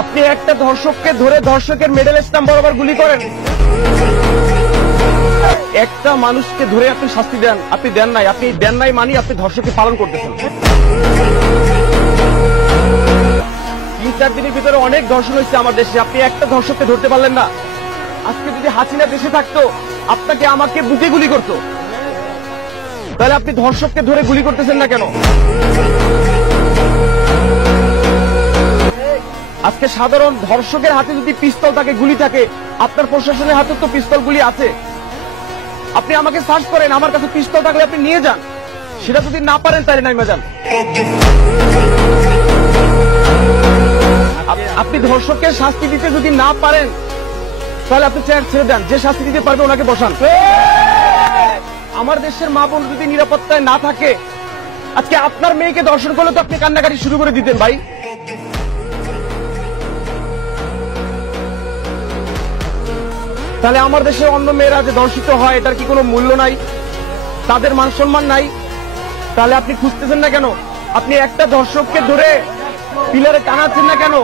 আপনি একটা ধর্ষককে ধরে ধর্ষকের মিডল স্টাম্প বরাবর গুলি করেন। একটা মানুষকে ধরে আপনি শাস্তি দেন, আপনি দেন নাই মানে আপনি ধর্ষককে পালন করতেছেন। 3-4 দিনের ভিতরে অনেক ধর্ষণ হয়েছে আমার দেশে, আপনি একটা ধর্ষককে ধরতে পারলেন না। আজকে যদি হাসিনা দেশে থাকতো আপনাকে আমাকে বুকে গুলি করতো, তাহলে আপনি ধর্ষককে ধরে গুলি করতেছেন না কেন? আজকে সাধারণ ধর্ষকের হাতে যদি পিস্তল থাকে, গুলি থাকে, আপনার প্রশাসনের হাতে তো পিস্তল গুলি আছে। আপনি আমাকে সার্চ করেন, আমার কাছে পিস্তল থাকলে আপনি নিয়ে যান, সেটা যদি না পারেন তাহলে নাইমা যান। আপনি ধর্ষককে শাস্তি দিতে যদি না পারেন তাহলে আপনি চেয়ার ছেড়ে দেন, যে শাস্তি দিতে পারবে ওনাকে বসান। আমার দেশের মা বোন যদি নিরাপত্তায় না থাকে, আজকে আপনার মেয়েকে ধর্ষণ করলে তো আপনি কান্নাকাটি শুরু করে দিতেন ভাই। তাহলে আমার দেশের অন্য মেয়েরা যে ধর্ষিত হয় এটার কি কোনো মূল্য নাই? তাদের মান সম্মান নাই? তাহলে আপনি খুঁজতেছেন না কেন? আপনি একটা ধর্ষককে ধরে পিলারে টানাচ্ছেন না কেন?